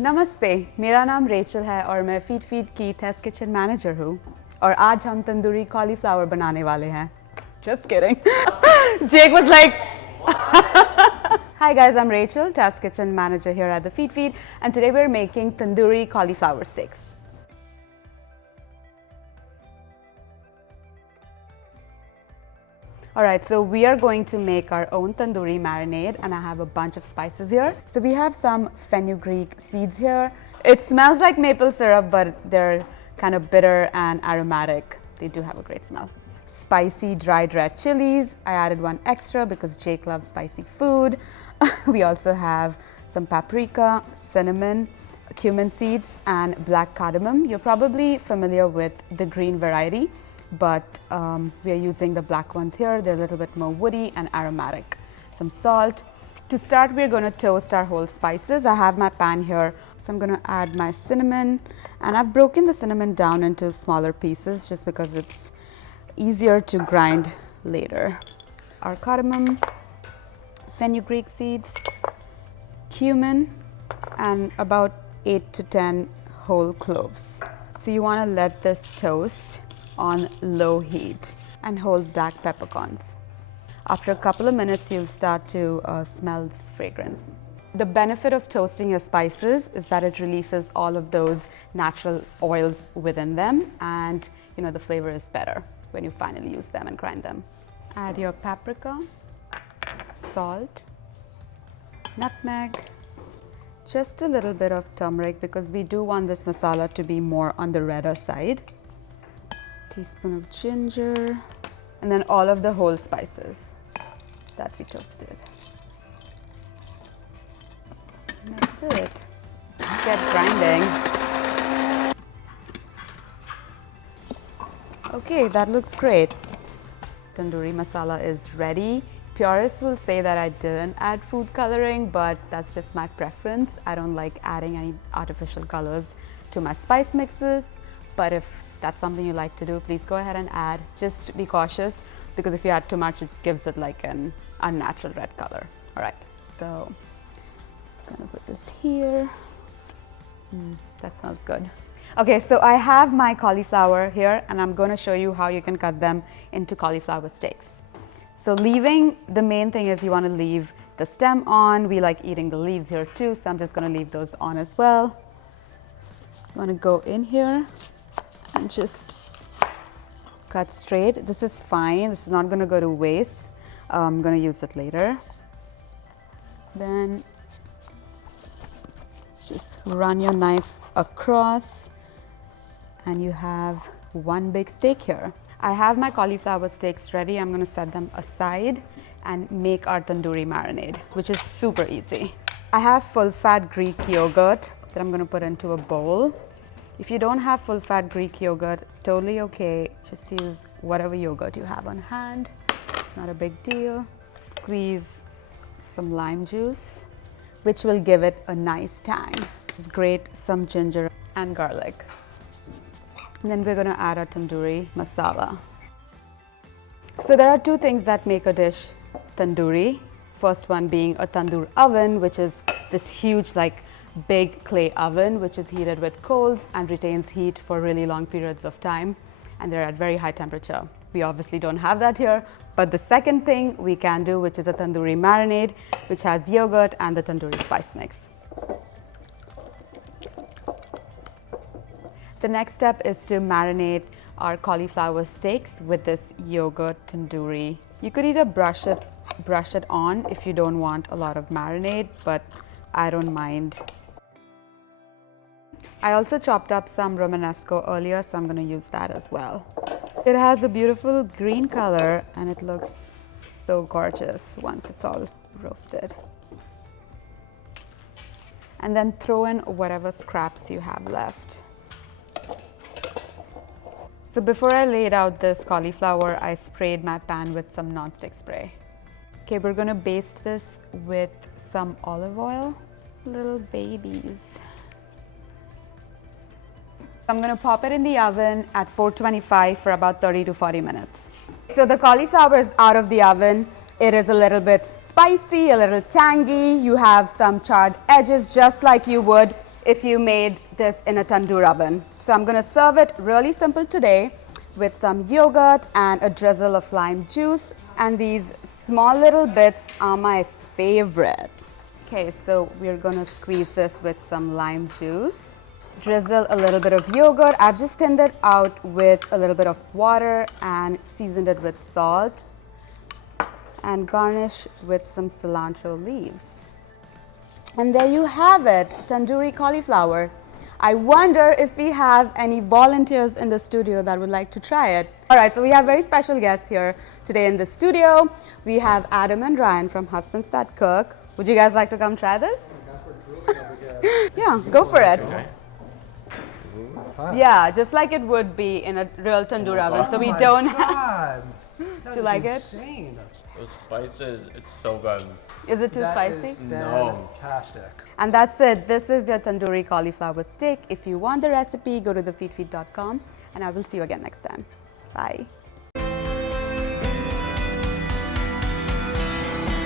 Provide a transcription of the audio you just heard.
नमस्ते, मेरा नाम रेचल है और मैं फीड की टेस्ट किचन मैनेजर हूँ और आज हम तंदूरी कॉलीफ्लावर बनाने वाले हैं. Just kidding. Jake was like, Hi guys, I'm Rachel, task kitchen manager here at the Feed, and today we're making tandoori cauliflower steaks. Alright, so we are going to make our own tandoori marinade and I have a bunch of spices here. So we have some fenugreek seeds here. It smells like maple syrup, but they're kind of bitter and aromatic. They do have a great smell. Spicy dried red chilies. I added one extra because Jake loves spicy food. We also have some paprika, cinnamon, cumin seeds, and black cardamom. You're probably familiar with the green variety, but we are using the black ones here. They're a little bit more woody and aromatic. Some salt. To start, we're going to toast our whole spices. I have my pan here, so I'm going to add my cinnamon, and I've broken the cinnamon down into smaller pieces just because it's easier to grind later. Our cardamom, fenugreek seeds, cumin, and about 8 to 10 whole cloves. So you want to let this toast on low heat, and whole black peppercorns. After a couple of minutes, you'll start to smell this fragrance. The benefit of toasting your spices is that it releases all of those natural oils within them, and the flavor is better when you finally use them and grind them. Add your paprika, salt, nutmeg, just a little bit of turmeric because we do want this masala to be more on the redder side. Teaspoon of ginger, and then all of the whole spices that we toasted. And that's it. Get grinding. Okay, that looks great. Tandoori masala is ready. Purists will say that I didn't add food coloring, but that's just my preference. I don't like adding any artificial colors to my spice mixes, but if that's something you like to do, please go ahead and add. Just be cautious because if you add too much, it gives it like an unnatural red color. All right, so I'm gonna put this here. That smells good. Okay, so I have my cauliflower here and I'm gonna show you how you can cut them into cauliflower steaks. So the main thing is you wanna leave the stem on. We like eating the leaves here too, so I'm just gonna leave those on as well. You wanna go in here and just cut straight. This is fine. This is not going to go to waste. I'm going to use it later. Then just run your knife across and you have one big steak here. I have my cauliflower steaks ready. I'm going to set them aside and make our tandoori marinade, which is super easy. I have full-fat Greek yogurt that I'm going to put into a bowl. If you don't have full-fat Greek yogurt, it's totally okay. Just use whatever yogurt you have on hand. It's not a big deal. Squeeze some lime juice, which will give it a nice tang. It's great, some ginger and garlic. And then we're going to add our tandoori masala. So there are two things that make a dish tandoori. First one being a tandoor oven, which is this huge big clay oven which is heated with coals and retains heat for really long periods of time, and they're at very high temperature. We obviously don't have that here, but the second thing we can do, which is a tandoori marinade, which has yogurt and the tandoori spice mix. The next step is to marinate our cauliflower steaks with this yogurt tandoori. You could either brush it on if you don't want a lot of marinade, but I don't mind. I also chopped up some Romanesco earlier, so I'm going to use that as well. It has a beautiful green color and it looks so gorgeous once it's all roasted. And then throw in whatever scraps you have left. So before I laid out this cauliflower, I sprayed my pan with some non-stick spray. Okay, we're going to baste this with some olive oil. Little babies. I'm going to pop it in the oven at 425 for about 30 to 40 minutes. So the cauliflower is out of the oven. It is a little bit spicy, a little tangy. You have some charred edges just like you would if you made this in a tandoor oven. So I'm gonna serve it really simple today with some yogurt and a drizzle of lime juice. And these small little bits are my favorite. Okay, so we're gonna squeeze this with some lime juice. Drizzle a little bit of yogurt. I've just thinned it out with a little bit of water and seasoned it with salt. And garnish with some cilantro leaves. And there you have it, tandoori cauliflower. I wonder if we have any volunteers in the studio that would like to try it. All right, so we have very special guests here today in the studio. We have Adam and Ryan from Husbands That Cook. Would you guys like to come try this? Yeah, go for it. Okay. Yeah, just like it would be in a real tandoor oven. So we don't have. Do you like insane. Those spices, it's so good. Is it too spicy? Is fantastic. And that's it. This is your tandoori cauliflower steak. If you want the recipe, go to thefeedfeed.com and I will see you again next time. Bye.